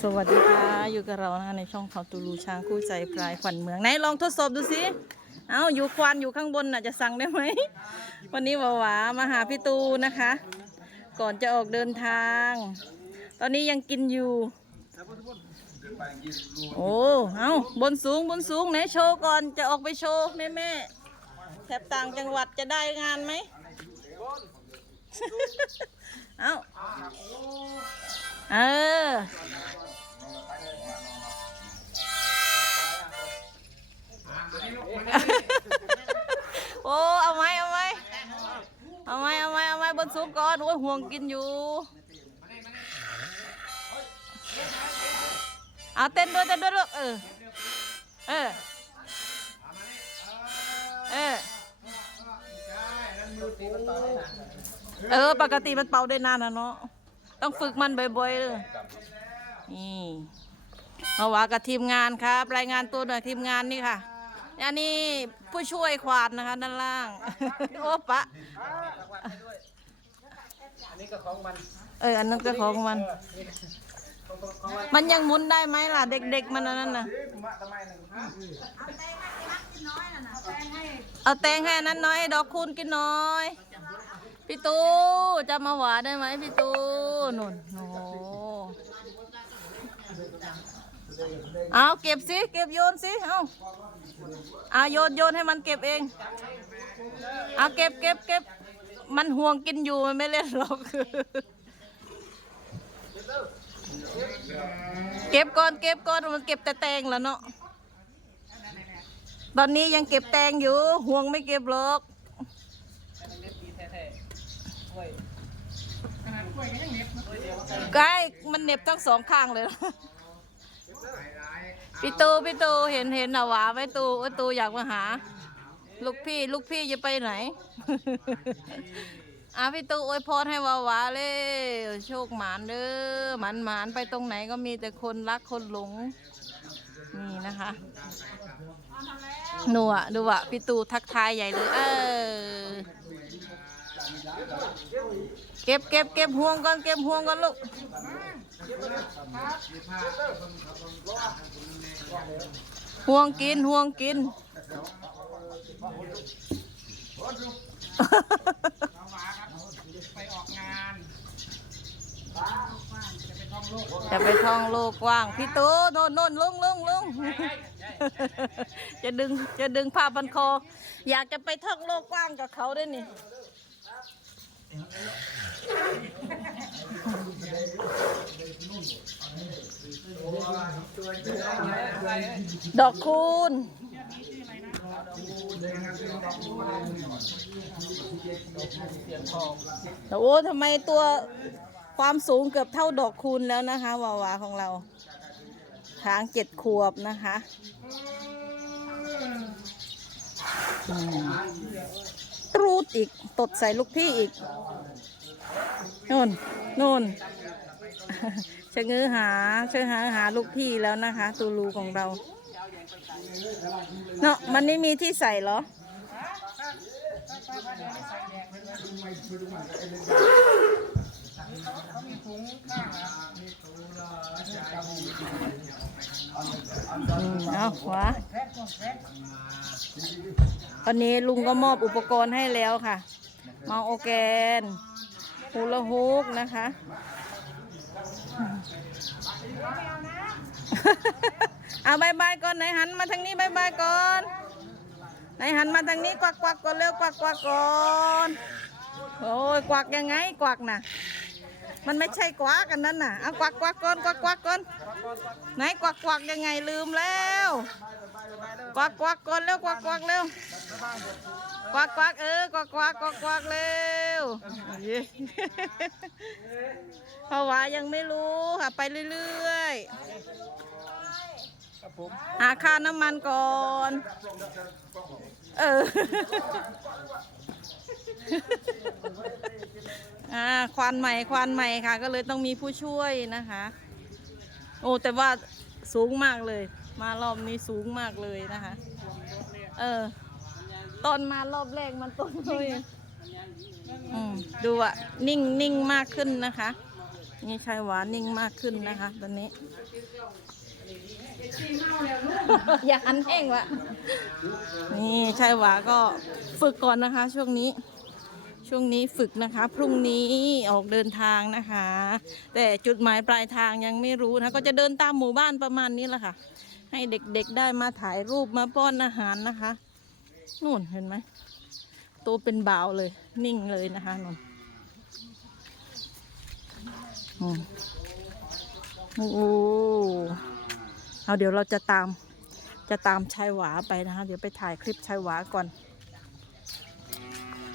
สวัสดีค่ะ อยู่กับเรานะคะในช่องของตูลูช้างคู่ใจพลายขวัญเมืองไหนลองทดสอบดูสิ เอาอยู่ควานอยู่ข้างบนน่ะจะสั่งได้ไหม วันนี้หวาหวามาหาพี่ตูนะคะ ก่อนจะออกเดินทาง ตอนนี้ยังกินอยู่ โอ้ เอาบนสูงบนสูงไหนโชว์ก่อนจะออกไปโชว์แม่แม่แถบต่างจังหวัดจะได้งานไหม เอา เออ โอ้ เอาไหมเอาไหมเอาไหมเอาไหมเอาไหมบนสูงก่อน โอ้ยห่วงกินอยู่ เอาเต้นด้วยเต้นด้วยลูกเออ เออ เออ เออ ปกติมันเป่าได้นานนะเนาะ ต้องฝึกมันบ่อยๆเลยนี่มาว่ากับทีมงานครับ รายงานตัวหน่อยทีมงานนี่ค่ะอันนี้ผู้ช่วยควานนะคะด้านล่าง โอ้ปะอันนี้ก็ของมัน เอออันนั้นก็ของมัน มันยังหมุนได้ไหมล่ะ เด็กๆมันนนั้นน่ะ เอาแตงให้นั้นน้อยดอกคูณกินน้อย พี่ตูจะมาหวานได้ไหมพี่ตู นนโอ้เอาเก็บสิ เก็บโยนสิ เอาเอาโยนโยนให้มันเก็บเอง เอาเก็บเก็บเก็บมันห่วงกินอยู่มันไม่เล่นหรอก เก็บก่อนเก็บก่อนมันเก็บแต่แตงแล้วเนาะ ตอนนี้ยังเก็บแตงอยู่ห่วงไม่เก็บหรอก เล็บดีแท้ๆกล้วยขนาดกล้วยก็ยังเล็บ กล้วยเดียวใกล้มันเหน็บทั้งสองข้างเลยพี่ตูพี่ตูเห็นเห็นหนาหวาไหมตูว่าตูอยากมาหา ลูกพี่ลูกพี่จะไปไหน อะพี่ตูอวยพรให้วาวาเลยโชคหมานเด้อหมานหมานไปตรงไหนก็มีแต่คนรักคนหลง นี่นะคะหนูอะดูอะพี่ตูทักทายใหญ่เลย เออ เก็บเก็บเก็บห่วงก่อนเก็บห่วงก่อนลูกห่วงกินห่วงกินจะไปท่องโลกกว้าง พี่ตูโน่นโน่นลุงลุงลุงจะดึงจะดึงผ้าพันคอ อยากจะไปท่องโลกกว้างกับเขาด้วยนี่ ดอกคูณโอ้ทำไมตัวความสูงเกือบเท่าดอกคูณแล้วนะคะ วาวาของเราช้างเจ็ดขวบนะคะ รูดอีก ตดใส่ลูกพี่อีกโน่นโน่นชะเง้อหาชะหาหาลูกพี่แล้วนะคะ ตูรูของเรา เนาะมันไม่มีที่ใส่เหรอ อืมเอาขวาตอนนี้ลุงก็มอบอุปกรณ์ให้แล้วค่ะ เมาโอแกนฮูลาฮูกนะคะ เอาบายบายก่อนไหนหันมาทางนี้บายบายก่อนไหนหันมาทางนี้กวักกวักก่อนเร็วกวักกวักก่อน โอ้ยกวักยังไงกวักน่ะ มันไม่ใช่กวักกันนั่นน่ะ เอากวักกวักก่อนกวักกวักก่อนไหนกวักกวักยังไงลืมแล้ว กวักกวักก่อนเร็วกวักกวักเร็ว กวักกวักเออกวักกวักกวักกวักเร็วเพราะว่ายังไม่รู้ค่ะไปเรื่อยๆหาค่าน้ำมันก่อน เออ อ่าควานใหม่ควานใหม่ค่ะ ก็เลยต้องมีผู้ช่วยนะคะ โอ้แต่ว่าสูงมากเลย มารอบนี้สูงมากเลยนะคะ เออ ตอนมารอบแรกมันต้นเลยอืมดูอะนิ่งนิ่งมากขึ้นนะคะ นี่ชายหวานนิ่งมากขึ้นนะคะ ตอนนี้ อย่าหันแห้งวะนี่ชายหวาก็ฝึกก่อนนะคะ ช่วงนี้ ช่วงนี้ฝึกนะคะ พรุ่งนี้ออกเดินทางนะคะ แต่จุดหมายปลายทางยังไม่รู้นะ ก็จะเดินตามหมู่บ้านประมาณนี้แหละค่ะ ให้เด็กๆได้มาถ่ายรูปมาป้อนอาหารนะคะนู่นเห็นไหมตัวเป็นบ่าวเลย นิ่งเลยนะคะนนอืมโอ้ เอาเดี๋ยวเราจะตามจะตามชายหวาไปนะคะ เดี๋ยวไปถ่ายคลิปชายหวาก่อน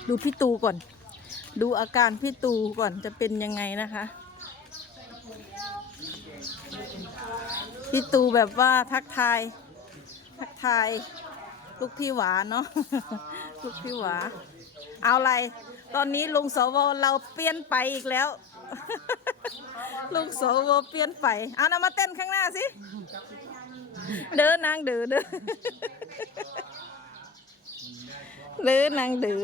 ดูพี่ตูก่อน ดูอาการพี่ตูก่อนจะเป็นยังไงนะคะ พี่ตูแบบว่าทักทาย ทักทาย ลูกพี่หวาเนาะลูกพี่หวา เอาอะไร ตอนนี้ลุงสวเราเปลี่ยนไปอีกแล้ว ลุงสวเปลี่ยนไปเอานามาเต้นข้างหน้าสิ เดินนางเดือเด้อเดินนางเดือ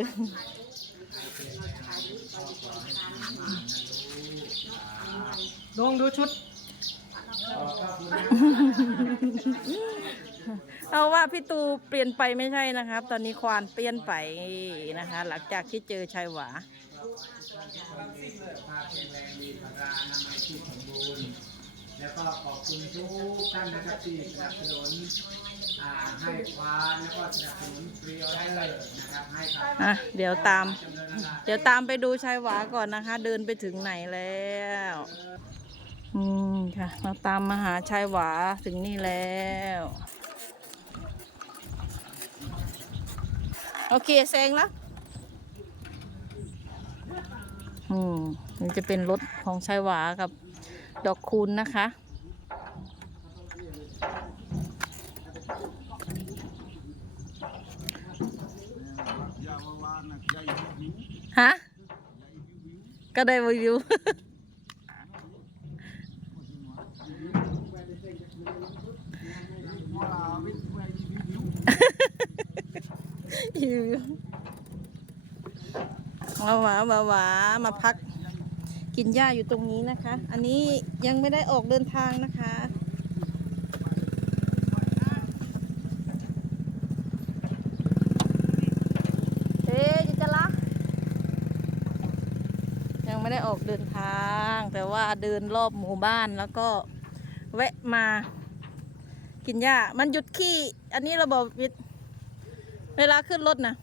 ลองดูชุด เอาว่าพี่ตูเปลี่ยนไปไม่ใช่นะครับ ตอนนี้ควานเปลี่ยนไปนะคะ หลังจากที่เจอชายหวา แล้วก็ขอบคุณทุกท่านนะครับที่สนับสนุนอ่าให้ควานแล้วก็สนับสนุนฟรีได้เลยนะครับให้กับอะเดี๋ยวตามเดี๋ยวตามไปดูชายหวาก่อนนะคะ เดินไปถึงไหนแล้ว อืมค่ะ เราตามมาหาชายหวาถึงนี่แล้ว โอเคแซงแล้วอืมนี่จะเป็นรถของชายหวากับ ดอกคูณนะคะ ฮะ ก็ได้รีวิวรีวิว มาหวามาหวามาพัก กินหญ้าอยู่ตรงนี้นะคะ อันนี้ยังไม่ได้ออกเดินทางนะคะเอ๊ยจะละยังไม่ได้ออกเดินทาง แต่ว่าเดินรอบหมู่บ้านแล้วก็แวะมา กินหญ้า มันหยุดขี้ อันนี้ระบบวิทย์เวลาขึ้นรถนะ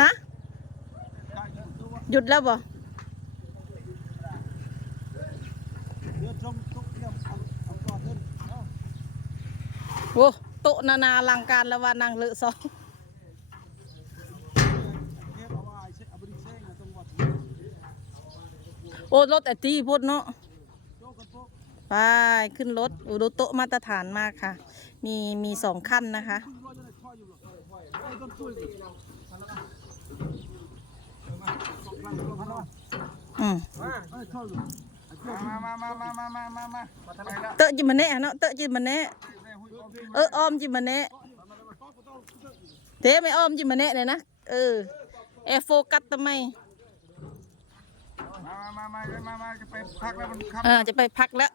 ฮะหยุดแล้วบ่ โว้โตนานาลังการละวานังเลือะซองโอ้รถแต่ตีพุดเนาะไปขึ้นรถอุดโตมาตรฐานมากค่ะ มีมีสองขั้นนะคะอืมเตอะจิมันเน่เนาะเตอะจิมันเน่ เออออมจิมาเนะเทไม่ออมจิมาเนะเนี่ยนะเออเอโฟกัสทำไมเออจะไปพักแล้ว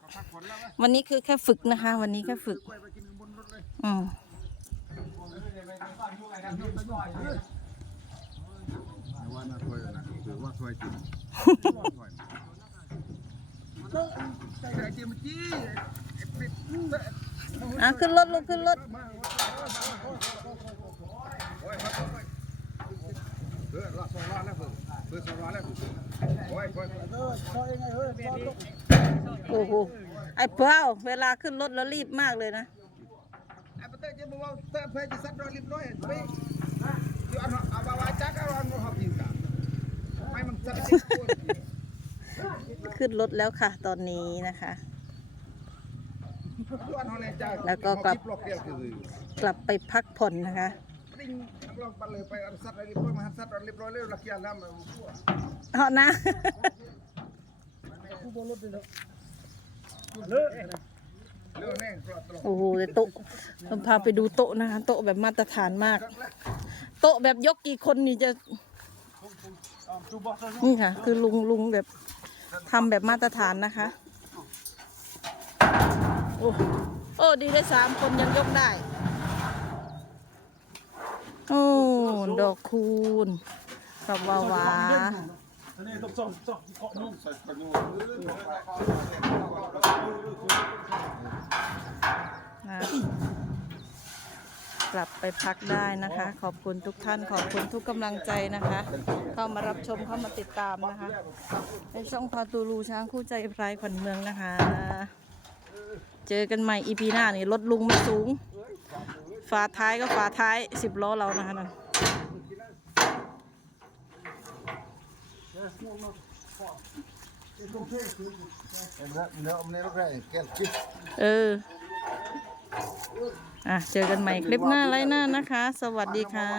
วันนี้คือแค่ฝึกนะคะ วันนี้แค่ฝึกอือ อ่ขึ้นรถลูกขึ้นรถโอ้โหไอ้เป้าเวลาขึ้นรถแล้วรีบมากเลยนะขึ้นรถแล้วค่ะ ตอนนี้นะคะ แล้วก็กลับกลับไปพักผ่อนนะคะเอาะนะโอ้โหโต๊ะพาไปดูโต๊ะนะคะโต๊ะแบบมาตรฐานมาก โต๊ะแบบยกกี่คนนี่จะนี่ค่ะ คือลุงลุงแบบทำแบบมาตรฐานนะคะ โอ้โอ้ดีได้สามคนยังยกได้ โอ้ ดอกคูณกับวาวาอันนี้ต้องซ่อมซ่อมเคาะนุ่มนะกลับไปพักได้นะคะ ขอบคุณทุกท่านขอบคุณทุกกำลังใจนะคะ เข้ามารับชมเข้ามาติดตามนะคะในช่องพาตูลูช้างคู่ใจพรายขวัญเมืองนะคะ เจอกันใหม่อีพีหน้านี่รถลุงไม่สูง ฝาท้ายก็ฝาท้ายสิบล้อเรานะคะนั่นเออ อะ เจอกันใหม่คลิปหน้าไลน์หน้านะคะ สวัสดีค่ะ